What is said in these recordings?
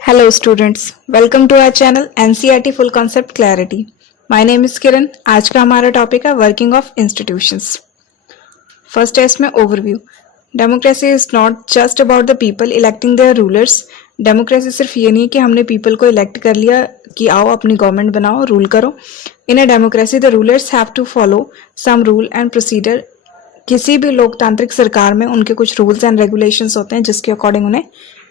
Hello students, welcome to our channel NCERT Full Concept Clarity. My name is Kiran. आज का हमारा topic है working of institutions. First है इसमें overview. Democracy is not just about the people electing their rulers. Democracy सिर्फ ये नहीं कि हमने पीपल को इलेक्ट कर लिया कि आओ अपनी गवर्नमेंट बनाओ, रूल करो. In a democracy the rulers have to follow some rule and procedure. किसी भी लोकतांत्रिक सरकार में उनके कुछ रूल्स एंड रेगुलेशंस होते हैं जिसके अकॉर्डिंग उन्हें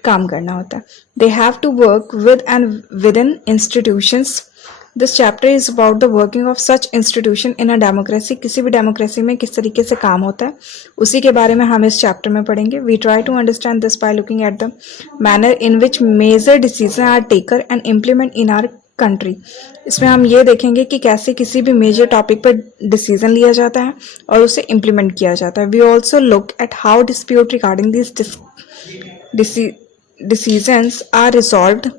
काम करना होता है. They have to work with and with in institutions. This chapter is about the working of such institution in a democracy. किसी भी डेमोक्रेसी में किस तरीके से काम होता है उसी के बारे में हम इस चैप्टर में पढ़ेंगे. We try to understand this by looking at the manner in which major decision are taken and implement in our country. इसमें हम ये देखेंगे कि कैसे किसी भी मेजर टॉपिक पर डिसीजन लिया जाता है और उसे इम्प्लीमेंट किया जाता है. We also look at how dispute regarding this decisions are resolved.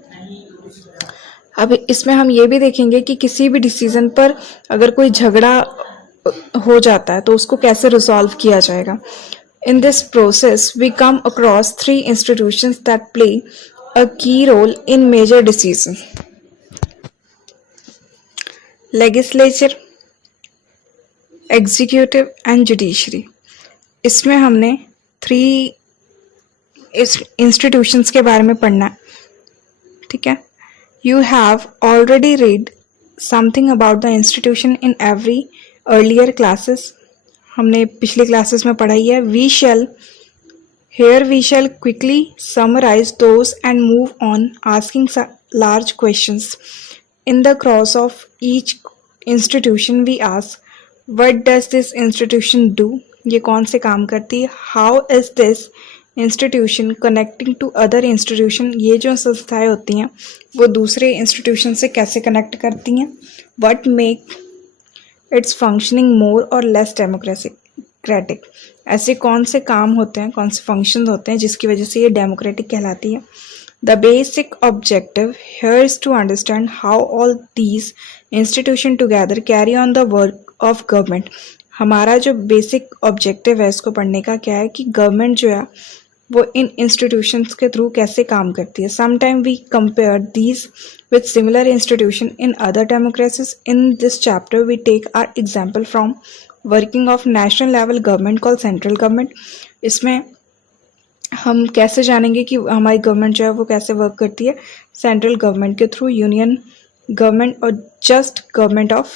अब इसमें हम ये भी देखेंगे कि किसी भी डिसीजन पर अगर कोई झगड़ा हो जाता है तो उसको कैसे रिजॉल्व किया जाएगा. In this process we come across 3 institutions that play a key role in major decision. Legislature, executive and judiciary. इसमें हमने 3 इंस्टीट्यूशंस के बारे में पढ़ना है. ठीक है. You have already read something about the institution in every earlier classes. हमने पिछले क्लासेस में पढ़ाई है. We shall quickly summarise those and move on asking large questions. In the course of each institution we ask, what does this institution do? ये कौन से काम करती है? How is this institution connecting to other institution? ये जो संस्थाएं होती हैं वो दूसरे institution से कैसे connect करती हैं? What make its functioning more or less democratic? ऐसे कौन से काम होते हैं, कौन से functions होते हैं जिसकी वजह से ये democratic कहलाती है? The basic objective here is to understand how all these institutions together carry on the work of government. हमारा जो बेसिक ऑब्जेक्टिव है इसको पढ़ने का क्या है कि गवर्नमेंट जो है वो इन इंस्टीट्यूशंस के थ्रू कैसे काम करती है. Sometime we compare these with similar institution in other democracies. In this chapter we take our example from working of national level government call central government. इसमें हम कैसे जानेंगे कि हमारी गवर्नमेंट जो है वो कैसे वर्क करती है सेंट्रल गवर्नमेंट के थ्रू, यूनियन गवर्नमेंट और just government of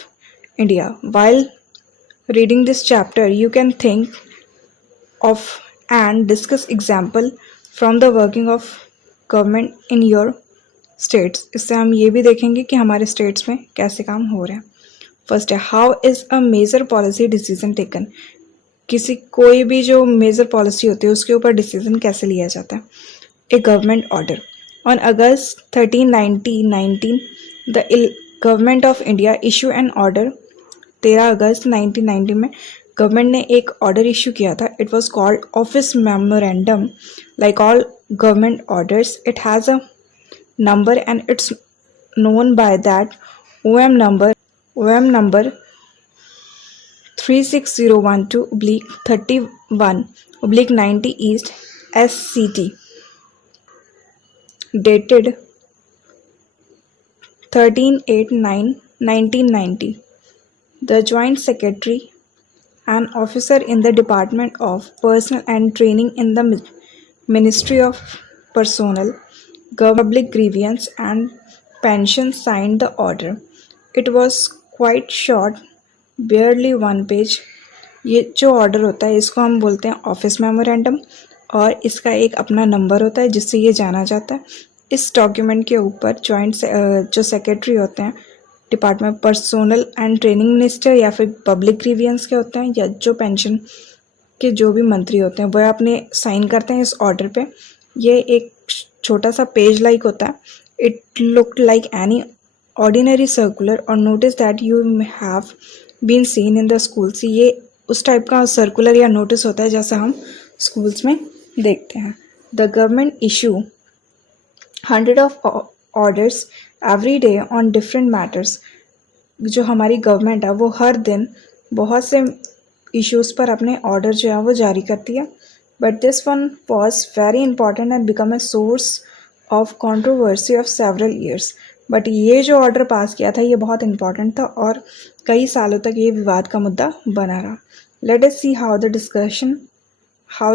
India. While reading this chapter you can think of and discuss example from the working of government in your states. इससे हम ये भी देखेंगे कि हमारे स्टेट्स में कैसे काम हो रहे हैं. फर्स्ट है how is a major policy decision taken. किसी कोई भी जो मेजर पॉलिसी होती है उसके ऊपर डिसीजन कैसे लिया जाता है. A government order. On August 13, 1919 the government of India issue an order. 13 अगस्त 1990 में गवर्नमेंट ने एक ऑर्डर इशू किया था. It was called office memorandum. Like all government orders it has a number and it's known by that OM number 36012/31/90 East SCT dated 13/8/1990. The Joint Secretary, an officer in the Department of Personnel and Training in the Ministry of Personnel, Public Grievance and Pension, signed the order. It was quite short, barely 1 page. ये जो order होता है इसको हम बोलते हैं office memorandum और इसका एक अपना नंबर होता है जिससे ये जाना जाता है. इस डॉक्यूमेंट के ऊपर जॉइंट जो सेक्रेटरी होते हैं department personnel and training minister या फिर पब्लिक ग्रीवियंस के होते हैं या जो पेंशन के जो भी मंत्री होते हैं वह अपने साइन करते हैं इस ऑर्डर पे. ये एक छोटा सा पेज लाइक होता है. It look like any ordinary circular और notice that you have been seen in the schools. ये उस टाइप का सर्कुलर या नोटिस होता है जैसा हम स्कूल्स में देखते हैं. The government issue 100 of orders every day on different matters. जो हमारी गवर्नमेंट है वो हर दिन बहुत से इश्यूज़ पर अपने ऑर्डर जो है वो जारी करती है. But this one was very important and become a source of controversy of several years. But ये जो ऑर्डर पास किया था ये बहुत इंपॉर्टेंट था और कई सालों तक ये विवाद का मुद्दा बना रहा. Let us see how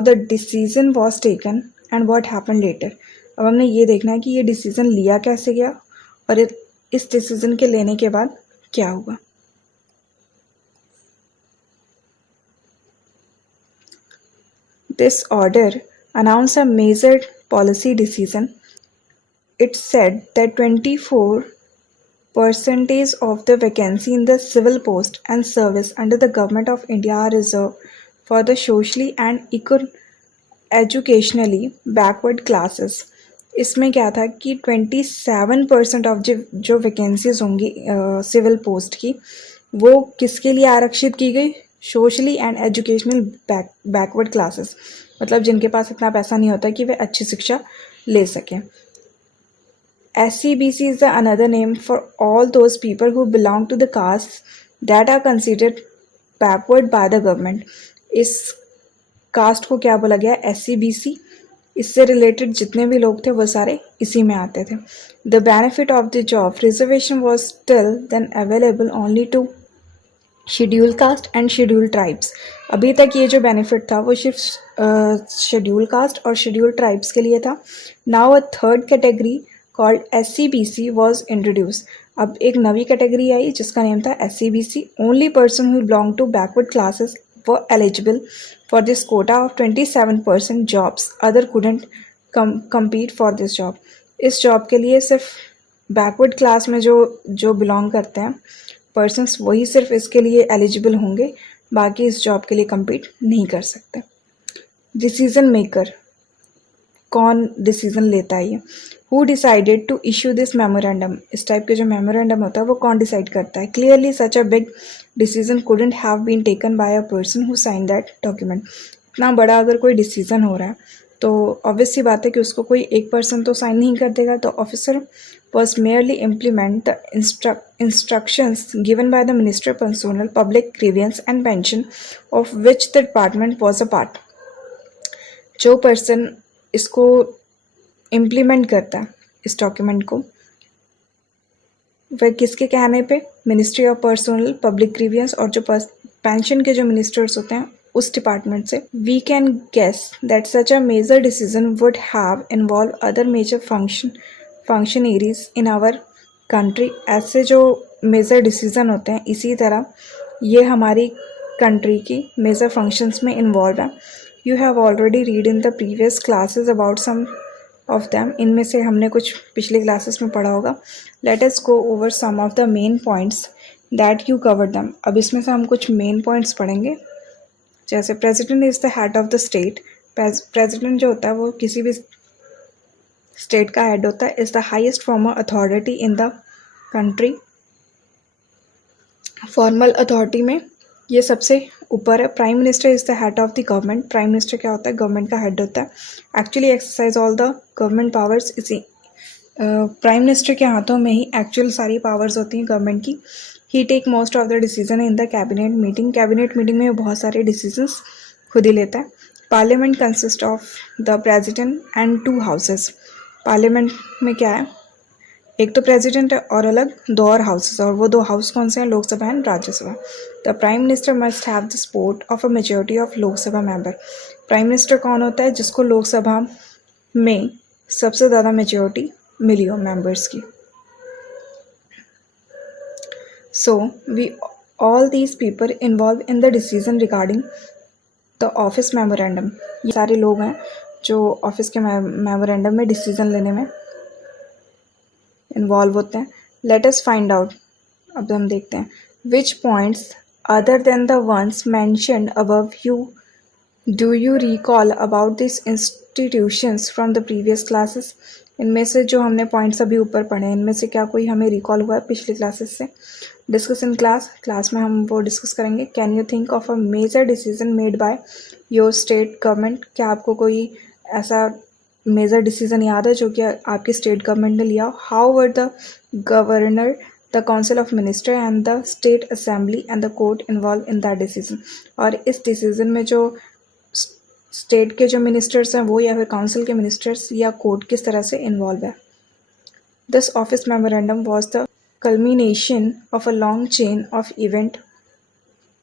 the decision was taken and what happen later. अब हमने ये देखना है कि ये डिसीजन लिया कैसे गया और इस डिसीजन के लेने के बाद क्या हुआ. This order announced a major policy decision. It said that 24% of the vacancy in the civil post and service under the government of India are reserved for the socially and educationally backward classes. इसमें क्या था कि 27% of जो vacancies होंगी civil post की वो किसके लिए आरक्षित की गई. Socially and educational backward classes, मतलब जिनके पास इतना पैसा नहीं होता कि वे अच्छी शिक्षा ले सकें. SCBC is the another name for all those people who belong to the castes that are considered backward by the government. इस कास्ट को क्या बोला गया? SCBC. इससे रिलेटेड जितने भी लोग थे वो सारे इसी में आते थे. The benefit of the job reservation was still then available only to schedule caste and schedule tribes. अभी तक ये जो बेनिफिट था वो सिर्फ शेड्यूल कास्ट और शेड्यूल ट्राइब्स के लिए था. Now a third category called SCBC was introduce. अब एक नवी कैटेगरी आई जिसका नेम था SCBC. Only person who belong to backward classes were eligible for this quota of 27% jobs. Other couldn't compete for this job. इस job के लिए सिर्फ बैकवर्ड क्लास में जो बिलोंग करते हैं पर्सन्स वही सिर्फ इसके लिए एलिजिबल होंगे, बाकी इस जॉब के लिए compete नहीं कर सकते. डिसीजन मेकर, कौन डिसीजन लेता है ये? Who decided to issue this memorandum. इस टाइप के जो मेमोरेंडम होता है वो कौन डिसाइड करता है? Clearly such a big decision couldn't have been taken by a person who sign that document. इतना बड़ा अगर कोई डिसीजन हो रहा है तो ऑब्वियस सी बात है कि उसको कोई एक पर्सन तो साइन नहीं कर देगा. तो officer was merely implement the instructions given by the Ministry of Personal, Public Grievance and Pension, of which the department was a part. जो पर्सन इसको इम्प्लीमेंट करता है इस डॉक्यूमेंट को, वह किसके कहने पे? Ministry of personal, public grievance और जो पेंशन के जो मिनिस्टर्स होते हैं उस डिपार्टमेंट से. We can guess that such a major decision would have involve other major functionaries in our country. ऐसे जो मेजर डिसीजन होते हैं इसी तरह ये हमारी कंट्री की मेजर फंक्शंस में इन्वॉल्व है. You have already read in the previous classes about some of them. इनमें से हमने कुछ पिछले क्लासेस में पढ़ा होगा. Let us go over some of the main points that you cover them. अब इसमें से हम कुछ मेन पॉइंट्स पढ़ेंगे. जैसे president is the head of the state. President जो होता है वो किसी भी स्टेट का हेड होता है. Is the highest formal authority in the country. Formal authority में ये सबसे ऊपर है. Prime minister is the head of the government. Prime minister क्या होता है? गवर्नमेंट का हेड होता है. Actually exercise all the government powers. इसी प्राइम मिनिस्टर के हाथों में ही एक्चुअल सारी पावर्स होती हैं गवर्नमेंट की. He take most of the decision in the cabinet meeting. Cabinet meeting में बहुत सारे डिसीजंस खुद ही लेता है. Parliament consist of the president and 2 houses. Parliament में क्या है? एक तो प्रेसिडेंट है और अलग 2 और हाउसेस. और वो 2 हाउस कौन से हैं? Lok Sabha and Rajya Sabha. The prime minister must have the support of a majority of Lok Sabha member. Prime minister कौन होता है? जिसको लोकसभा में सबसे ज़्यादा मेजोरिटी मिली हो मेंबर्स की. So we all these people involve in the decision regarding the office memorandum. ये सारे लोग हैं जो ऑफिस के मेमोरेंडम में डिसीजन लेने में इन्वॉल्व होते हैं. Let us find out. अब हम देखते हैं which points other than the ones mentioned above do you recall about this institutions from the previous classes. इनमें से जो हमने पॉइंट्स अभी ऊपर पढ़े इनमें से क्या कोई हमें रिकॉल हुआ है पिछली क्लासेस से? डिस्कस इन क्लास में हम वो डिस्कस करेंगे. Can you think of a major decision made by your state government. क्या आपको कोई ऐसा मेजर डिसीजन याद है जो कि आपकी स्टेट गवर्नमेंट ने लिया? How were the governor, the council of minister and the state assembly and the court involve in that decision. और इस डिसीजन में जो स्टेट के जो मिनिस्टर्स हैं वो, या फिर काउंसिल के मिनिस्टर्स, या कोर्ट किस तरह से इन्वॉल्व है। This office memorandum was the culmination of a long chain of events.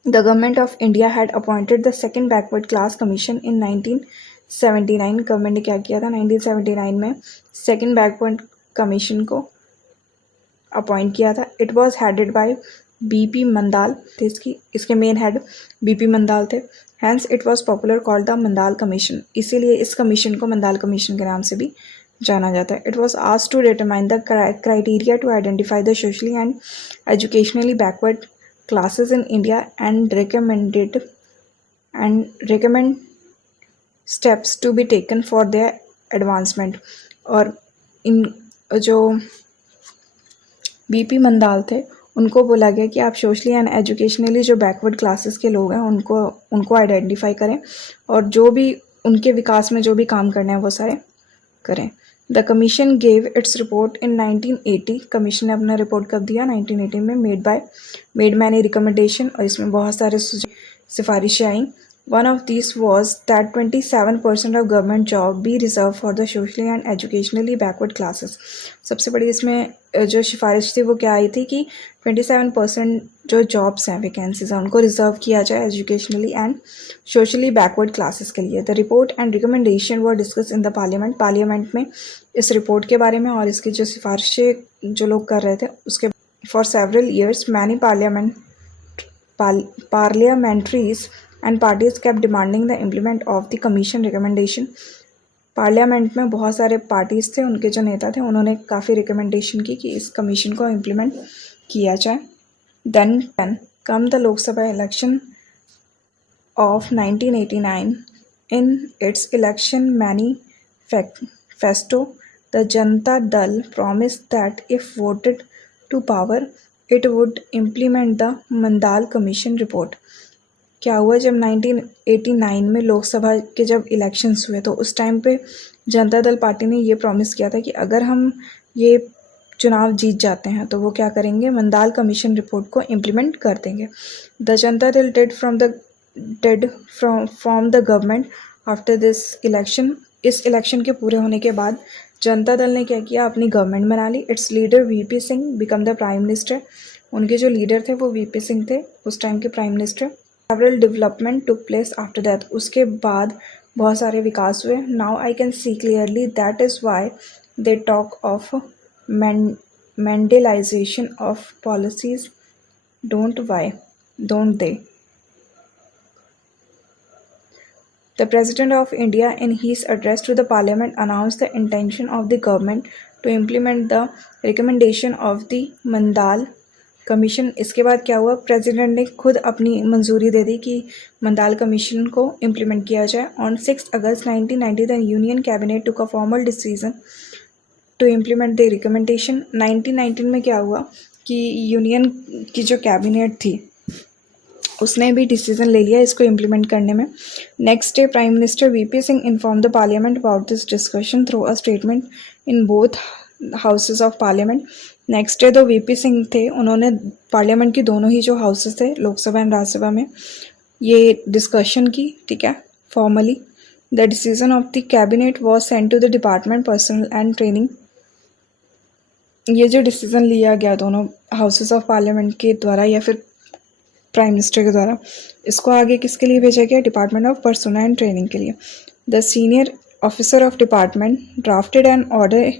The government of India had appointed the second backward class commission in 1979. Government ने क्या किया था 1979 में सेकेंड बैकवर्ड कमीशन को अपॉइंट किया था। It was headed by BP Mandal, इसके main head BP Mandal थे। Hence it was popular called the Mandal commission, इसीलिए इस कमीशन को मंदाल कमीशन के नाम से भी जाना जाता है। It was asked to determine the criteria to identify the socially and educationally backward classes in India and recommend steps to be taken for their advancement। और इन जो बीपी मंदाल थे उनको बोला गया कि आप सोशली एंड एजुकेशनली जो बैकवर्ड क्लासेस के लोग हैं उनको आइडेंटिफाई करें और जो भी उनके विकास में जो भी काम करना है वो सारे करें। The commission gave its report in 1980। Commission ने अपना रिपोर्ट कब दिया 1980 में। मेड मैनी रिकमेंडेशन, और इसमें बहुत सारे सिफारिशें आई। One of this was that 27% of government job be reserve for the socially and educationally backward classes. सबसे बड़ी इसमें जो सिफारिश थी वो क्या आई थी कि 27% जो जॉब्स हैं, वैकेंसीज हैं, उनको रिजर्व किया जाए educationally and socially backward classes के लिए। The report and recommendation were discuss in the parliament में इस रिपोर्ट के बारे में और इसकी जो सिफारिशें जो लोग कर रहे थे उसके for several years many parliamentaries and parties kept demanding the implement of the commission recommendation। Parliament में बहुत सारे पार्टीज थे, उनके जो नेता थे उन्होंने काफ़ी रिकमेंडेशन की कि इस कमीशन को इम्प्लीमेंट किया जाए। Then come the Lok Sabha election of 1989। In its election manifesto the Janata Dal promised that if voted to power it would implement the Mandal commission report. क्या हुआ जब 1989 में लोकसभा के जब इलेक्शंस हुए तो उस टाइम पे जनता दल पार्टी ने ये प्रॉमिस किया था कि अगर हम ये चुनाव जीत जाते हैं तो वो क्या करेंगे, मंदाल कमीशन रिपोर्ट को इम्प्लीमेंट कर देंगे। द जनता दल did from the government after this election. इस इलेक्शन के पूरे होने के बाद जनता दल ने क्या किया, अपनी गवर्नमेंट बना ली। Its leader VP Singh become the prime minister. उनके जो लीडर थे वो वीपी सिंह थे, उस टाइम के prime minister. Several development took place after that. उसके बाद बहुत सारे विकास हुए। Now I can see clearly that is why they talk of Mandalisation of policies, don't they. The President of India in his address to the Parliament announced the intention of the government to implement the recommendation of the Mandal commission. इसके बाद क्या हुआ, president ने खुद अपनी मंजूरी दे दी कि मंदाल commission को इम्प्लीमेंट किया जाए। On 6 August 1990 the union cabinet took a formal decision to implement the recommendation. 1919 में क्या हुआ कि यूनियन की जो कैबिनेट थी उसने भी डिसीजन ले लिया इसको इम्प्लीमेंट करने में। Next day prime minister VP Singh inform the parliament about this discussion through a statement in both houses of parliament. Next day तो वीपी सिंह थे, उन्होंने पार्लियामेंट की दोनों ही जो हाउसेज थे, लोकसभा एंड राज्यसभा में, ये डिस्कशन की, ठीक है, formally. The decision of the cabinet was send to the department personal and training. ये जो डिसीजन लिया गया दोनों हाउसेज ऑफ पार्लियामेंट के द्वारा या फिर प्राइम मिनिस्टर के द्वारा, इसको आगे किसके लिए भेजा गया, department of personal and training के लिए। The senior officer of department drafted an order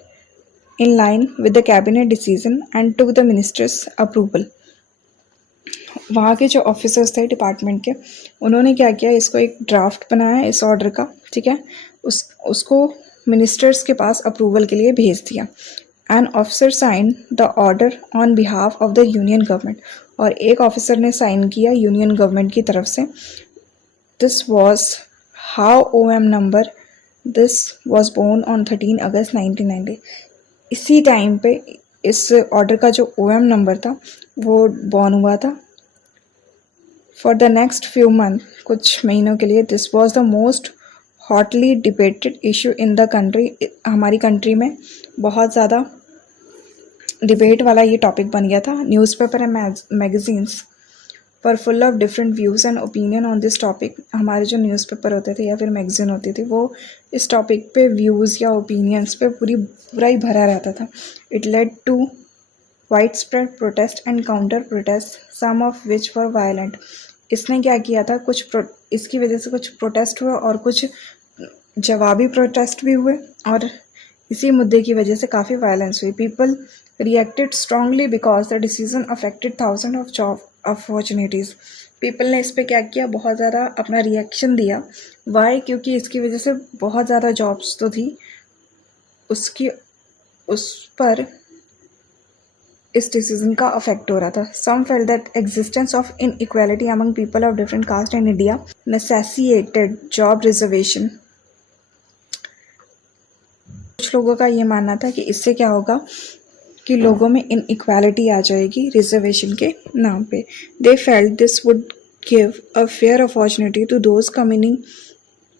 in line with the cabinet decision and took the minister's approval. वहाँ के जो ऑफिसर्स थे डिपार्टमेंट के, उन्होंने क्या किया, इसको एक ड्राफ्ट बनाया इस ऑर्डर का, ठीक है, उसको मिनिस्टर्स के पास अप्रूवल के लिए भेज दिया। An officer sign the order on behalf of the union government. और एक ऑफिसर ने साइन किया यूनियन गवर्नमेंट की तरफ से। This was how OM number this was born on 13 अगस्त 1990। इसी टाइम पे इस ऑर्डर का जो OM नंबर था वो बॉर्न हुआ था। For the next few month, कुछ महीनों के लिए, this was the most hotly debated issue in the country. हमारी कंट्री में बहुत ज़्यादा डिबेट वाला ये टॉपिक बन गया था। Newspaper and magazines were full of different views and opinion on this topic. हमारे जो न्यूज़पेपर होते थे या फिर मैगजीन होती थी वो इस टॉपिक पे व्यूज़ या ओपिनियंस पे पूरा ही भरा रहता था। It led to widespread protest and counter protest, some of which were violent. इसने क्या किया था, इसकी वजह से कुछ प्रोटेस्ट हुए और कुछ जवाबी प्रोटेस्ट भी हुए, और इसी मुद्दे की वजह से काफ़ी वायलेंस हुई। People reacted strongly because the decision affected thousand of job opportunities. People ने इस पे क्या किया, बहुत ज़्यादा अपना रिएक्शन दिया। वाई? क्योंकि इसकी वजह से बहुत ज़्यादा जॉब्स तो थी उस पर इस डिसीजन का अफेक्ट हो रहा था। Some felt that existence of inequality among people of different caste in India necessitated job reservation. कुछ लोगों का ये मानना था कि इससे क्या होगा कि लोगों में इनइक्वालिटी आ जाएगी रिजर्वेशन के नाम पे। They felt this would give a fair opportunity to those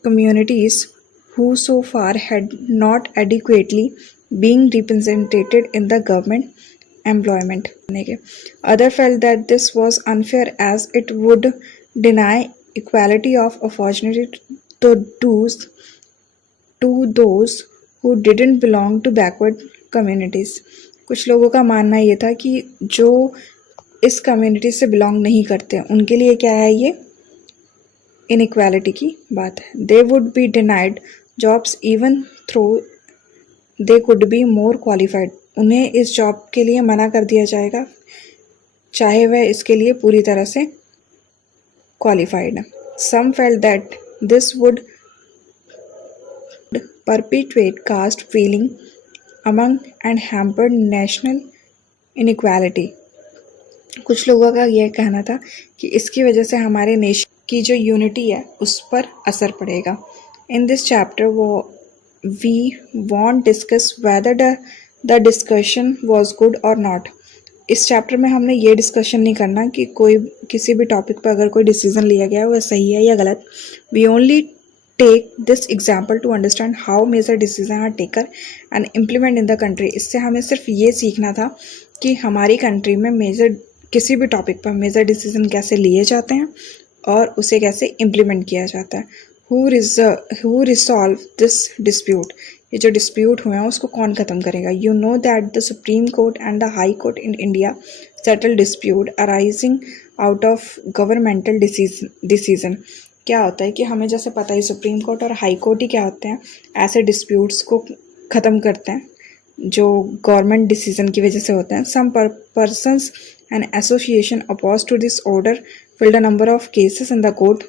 communities who so far had not adequately being represented in the government employment. Other felt that this was unfair as it would deny equality of opportunity to those who didn't belong to backward communities. कुछ लोगों का मानना ये था कि जो इस community से बिलोंग नहीं करते उनके लिए क्या है, ये इनइक्वालिटी की बात है। They would be denied jobs even through they could be more qualified. उन्हें इस जॉब के लिए मना कर दिया जाएगा चाहे वह इसके लिए पूरी तरह से क्वालिफाइड है। Some felt that this would perpetuate caste feeling among and hampered national inequality. कुछ लोगों का यह कहना था कि इसकी वजह से हमारे नेशन की जो यूनिटी है उस पर असर पड़ेगा। In this chapter we won't discuss whether the discussion was good और नॉट। इस चैप्टर में हमने ये डिस्कशन नहीं करना कि किसी भी टॉपिक पर अगर कोई डिसीजन लिया गया है वह सही है या गलत। We only take this example to understand how major decisions are taken and implement in the country. इससे हमें सिर्फ ये सीखना था कि हमारी कंट्री में किसी भी टॉपिक पर मेजर डिसीजन कैसे लिए जाते हैं और उसे कैसे इम्प्लीमेंट किया जाता है। Who resolve this dispute? ये जो डिस्प्यूट हुए हैं उसको कौन ख़त्म करेगा? You know that the Supreme Court and the High Court in India settle dispute arising out of governmental decision. क्या होता है कि हमें जैसे पता है सुप्रीम कोर्ट और हाई कोर्ट ही क्या होते हैं, ऐसे डिस्प्यूट्स को ख़त्म करते हैं जो गवर्नमेंट डिसीजन की वजह से होते हैं। Some persons and association oppose to this order filed a number of cases in the court.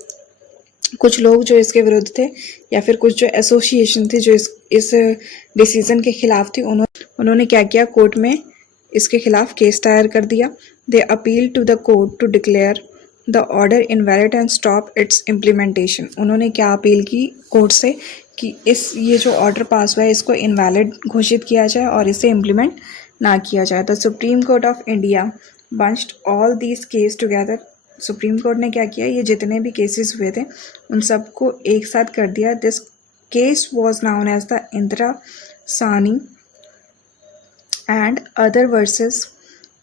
कुछ लोग जो इसके विरुद्ध थे या फिर कुछ जो एसोसिएशन थी जो इस डिसीजन के खिलाफ थी, उन्होंने क्या किया, कोर्ट में इसके खिलाफ केस दायर कर दिया। They appeal to the court to declare the order invalid and stop its implementation. उन्होंने क्या अपील की कोर्ट से कि ये जो ऑर्डर पास हुआ है इसको इनवैलिड घोषित किया जाए और इसे इम्प्लीमेंट ना किया जाए। The supreme Court of India bunched all these case together. Supreme court ने क्या किया, ये जितने भी केसेस हुए थे उन सबको एक साथ कर दिया। This case was known as the Indira Sawhney and other versus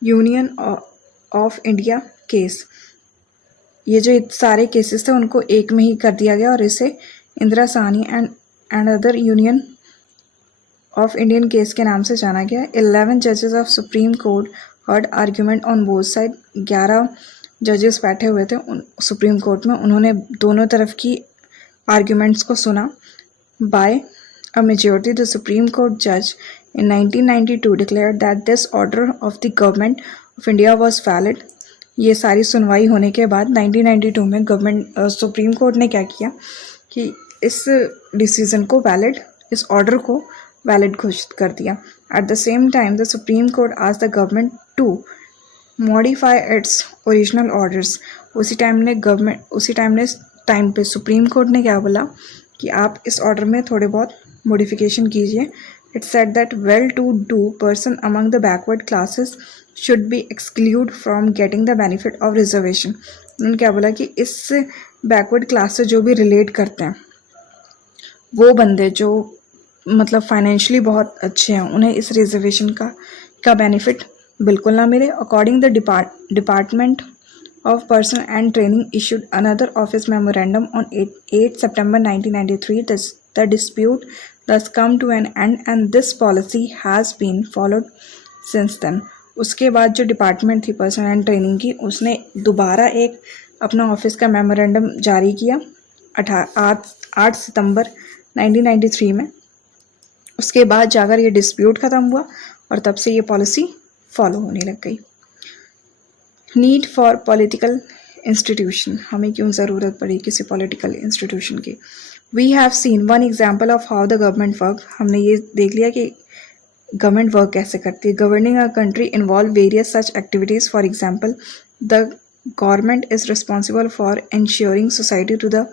Union of India case. ये जो सारे केसेस थे उनको एक में ही कर दिया गया और इसे Indira Sawhney and other union of Indian case के नाम से जाना गया। 11 जजेस of supreme court heard argument on both side. 11 जजेस बैठे हुए थे सुप्रीम कोर्ट में, उन्होंने दोनों तरफ की आर्ग्यूमेंट्स को सुना। By a majority the supreme court जज in 1992 declared that this order of the government of India was valid. ये सारी सुनवाई होने के बाद 1992 में सुप्रीम कोर्ट ने क्या किया कि इस डिसीजन को वैलिड, इस ऑर्डर को वैलिड घोषित कर दिया। At the same time the supreme court asked the government to modify its original orders. उसी टाइम पे सुप्रीम कोर्ट ने क्या बोला कि आप इस ऑर्डर में थोड़े बहुत मॉडिफिकेशन कीजिए। It said that well-to-do person among the backward classes should be excluded from getting the benefit of reservation. उन्होंने क्या बोला कि इस बैकवर्ड क्लास से जो भी रिलेट करते हैं वो बंदे जो मतलब फाइनेंशियली बहुत अच्छे हैं उन्हें इस रिजर्वेशन का बेनिफिट बिल्कुल ना मिले। According the department of Personnel and Training issued another office memorandum on 8 September 1993. The dispute thus come to an end and this policy has been followed since then. उसके बाद जो डिपार्टमेंट थी personal and training की, उसने दोबारा एक अपना office का मेमोरेंडम जारी किया 8 सितंबर 1993 में. उसके बाद जाकर ये डिस्प्यूट ख़त्म हुआ और तब से ये पॉलिसी फॉलो होने लग गई. नीड फॉर पॉलिटिकल इंस्टीट्यूशन, हमें क्यों ज़रूरत पड़ी किसी पॉलिटिकल इंस्टीट्यूशन की. We have seen one example of how the government work, हमने ये देख लिया कि गवर्नमेंट वर्क कैसे करती है. Governing a country involve various such activities. For example, the government is responsible for ensuring society to the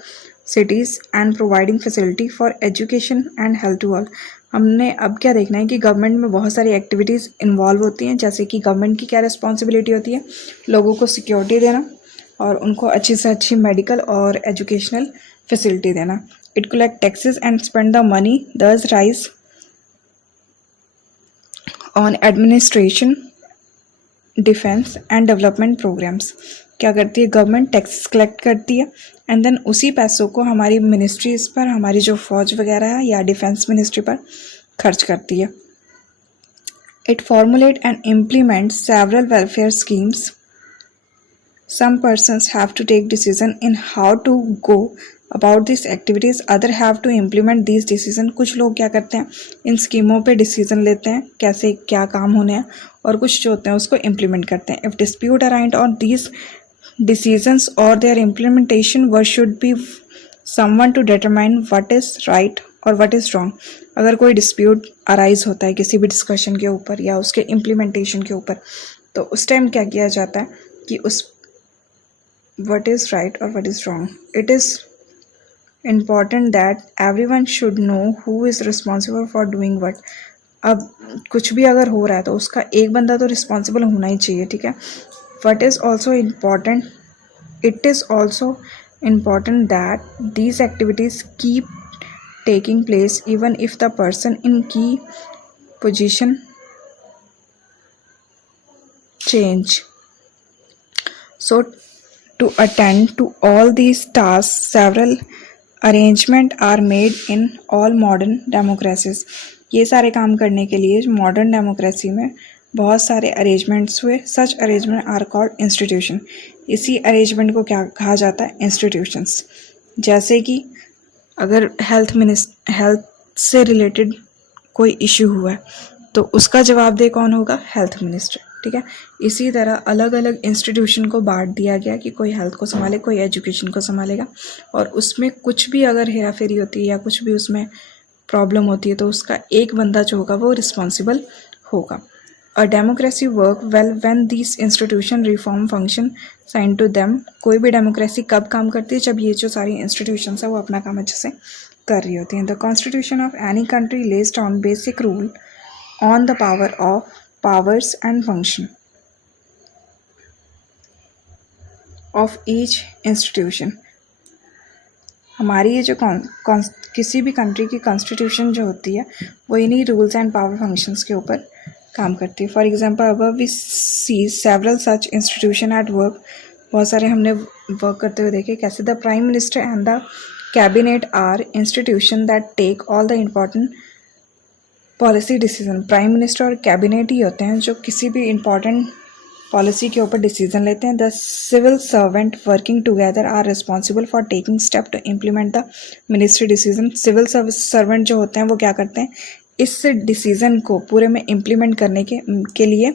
cities and providing facility for education and health to all. हमने अब क्या देखना है कि गवर्नमेंट में बहुत सारी एक्टिविटीज़ इन्वॉल्व होती हैं. जैसे कि गवर्नमेंट की क्या रिस्पॉन्सिबिलिटी होती है, लोगों को सिक्योरिटी देना और उनको अच्छी से अच्छी मेडिकल और एजुकेशनल फैसिलिटी देना. It collect taxes and spend the money, thus raise on administration, defence and development programmes. क्या करती है गवर्नमेंट, टैक्सेस कलेक्ट करती है एंड देन उसी पैसों को हमारी मिनिस्ट्रीज़ पर, हमारी जो फौज वगैरह है या डिफेंस मिनिस्ट्री पर खर्च करती है. It formulate and implement several welfare schemes. Some persons have to take decision in how to go about this activities, other have to implement this decision. कुछ लोग क्या करते हैं, इन स्कीमों पे डिसीजन लेते हैं कैसे क्या काम होने हैं, और कुछ जो होते हैं उसको इम्प्लीमेंट करते हैं. If dispute arise on these decisions or their implementation, what should be someone to determine what is right or what is wrong. अगर कोई डिस्प्यूट अराइज होता है किसी भी डिस्कशन के ऊपर या उसके इम्प्लीमेंटेशन के ऊपर, तो उस टाइम क्या किया जाता है कि उस what is right or what is wrong. It is important that everyone should know who is responsible for doing what. अब कुछ भी अगर हो रहा है तो उसका एक बंदा तो रिस्पॉन्सिबल होना ही चाहिए, ठीक है. What is also important, it is also important that these activities keep taking place even if the person in key position change. So to attend to all these tasks, several arrangements are made in all modern democracies. ये सारे काम करने के लिए modern democracy में बहुत सारे arrangements हुए. Such arrangement are called institution. इसी अरेंजमेंट को क्या कहा जाता है, इंस्टीट्यूशंस. जैसे कि अगर हेल्थ से रिलेटेड कोई इशू हुआ है तो उसका जवाब दे कौन होगा, हेल्थ मिनिस्टर, ठीक है. इसी तरह अलग अलग इंस्टीट्यूशन को बांट दिया गया कि कोई हेल्थ को संभाले, कोई एजुकेशन को संभालेगा, और उसमें कुछ भी अगर हेरा फेरी होती है या कुछ भी उसमें प्रॉब्लम होती है तो उसका एक बंदा जो होगा वो रिस्पॉन्सिबल होगा. A democracy work well when these institution reform function signed to them. कोई भी डेमोक्रेसी कब काम करती है, जब ये जो सारी इंस्टीट्यूशंस है वो अपना काम अच्छे से कर रही होती हैं. The constitution of any country lays down basic rule on the powers and function of each institution. हमारी ये जो किसी भी कंट्री की कॉन्स्टिट्यूशन जो होती है वो इन्हीं रूल्स एंड पावर फंक्शंस के ऊपर काम करती है. For example above we see several such institution at work. बहुत सारे हमने वर्क करते हुए देखे. कैसे, the prime minister and the cabinet are institution that take all the important policy decision. Prime minister और कैबिनेट ही होते हैं जो किसी भी इम्पॉर्टेंट पॉलिसी के ऊपर डिसीजन लेते हैं. The civil servant working together are responsible for taking step to implement the ministry decision. Civil servant जो होते हैं वो क्या करते हैं, इस डिसीज़न को पूरे में इम्प्लीमेंट करने के लिए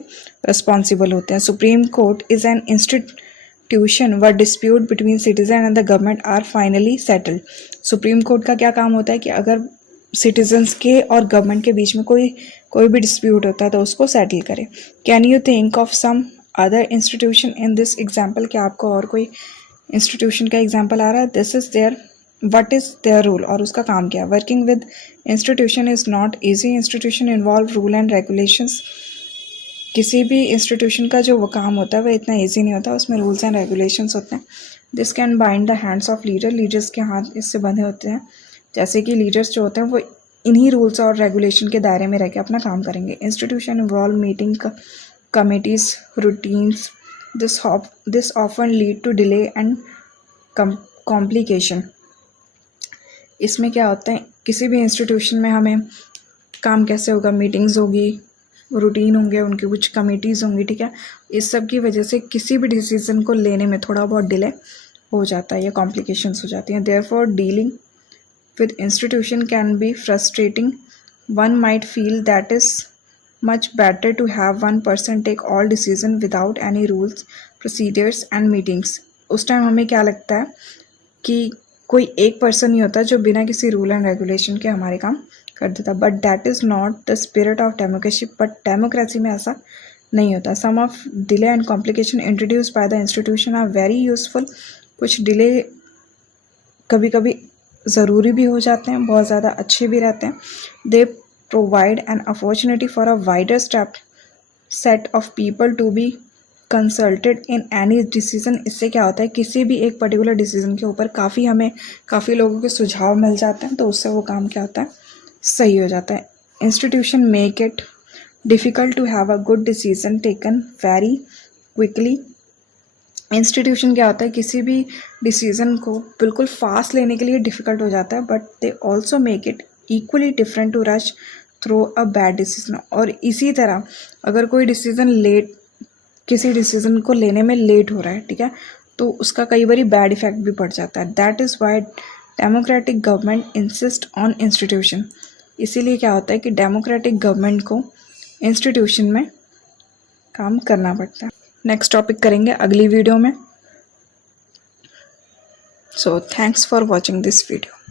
रिस्पॉन्सिबल होते हैं. Supreme court is an institution where dispute between citizen and the government are finally settled. Supreme court का क्या काम होता है कि अगर सिटीजन्स के और गवर्नमेंट के बीच में कोई भी डिस्प्यूट होता है तो उसको सेटल करे. Can you think of some other institution in this example. क्या आपको और कोई इंस्टीट्यूशन का एग्जाम्पल आ रहा है. This is there what is their role और उसका काम क्या है. Working with institution is not easy. Institution involve rule and regulations. किसी भी इंस्टीट्यूशन का जो वो काम होता है वो इतना ईजी नहीं होता, उसमें रूल्स एंड रेगुलेशंस होते हैं. This can bind the hands of leader. Leaders के हाथ इससे बंधे होते हैं. जैसे कि लीडर्स जो होते हैं वो इन्हीं रूल्स और रेगुलेशन के दायरे में रह के अपना काम करेंगे. Institution involve meeting committees, routines This often lead to delay and complication. इसमें क्या होता है, किसी भी इंस्टीट्यूशन में हमें काम कैसे होगा, मीटिंग्स होगी, रूटीन होंगे, उनकी कुछ कमिटीज़ होंगी, ठीक है। इस सब की वजह से किसी भी डिसीजन को लेने में थोड़ा बहुत डिले हो जाता है या कॉम्प्लिकेशंस हो जाती हैं. Therefore dealing with institution can be frustrating. One might feel that is much better to have one person take all decision without any rules, procedures and meetings. उस टाइम हमें क्या लगता है कि कोई एक पर्सन ही होता जो बिना किसी रूल एंड रेगुलेशन के हमारे काम कर देता, but that is not the spirit of democracy. But democracy में ऐसा नहीं होता. Some of delay and complication introduce by the institution are very useful. कुछ डिले कभी कभी ज़रूरी भी हो जाते हैं, बहुत ज़्यादा अच्छे भी रहते हैं. They provide an opportunity for a wider set of people to be consulted in any decision. इससे क्या होता है, किसी भी एक पर्टिकुलर डिसीजन के ऊपर काफ़ी लोगों के सुझाव मिल जाते हैं, तो उससे वो काम क्या होता है, सही हो जाता है. Institution make it difficult to have a good decision taken very quickly. Institution क्या होता है, किसी भी डिसीज़न को बिल्कुल फास्ट लेने के लिए डिफ़िकल्ट हो जाता है, but they also make it equally different to rush through a bad decision. और इसी तरह अगर कोई डिसीज़न किसी डिसीज़न को लेने में लेट हो रहा है, ठीक है, तो उसका कई बार बैड इफेक्ट भी पड़ जाता है. That is Y democratic government insist on institution. इसीलिए क्या होता है कि डेमोक्रेटिक गवर्नमेंट को इंस्टीट्यूशन में काम करना पड़ता है. नेक्स्ट टॉपिक करेंगे अगली वीडियो में. So thanks for watching this video.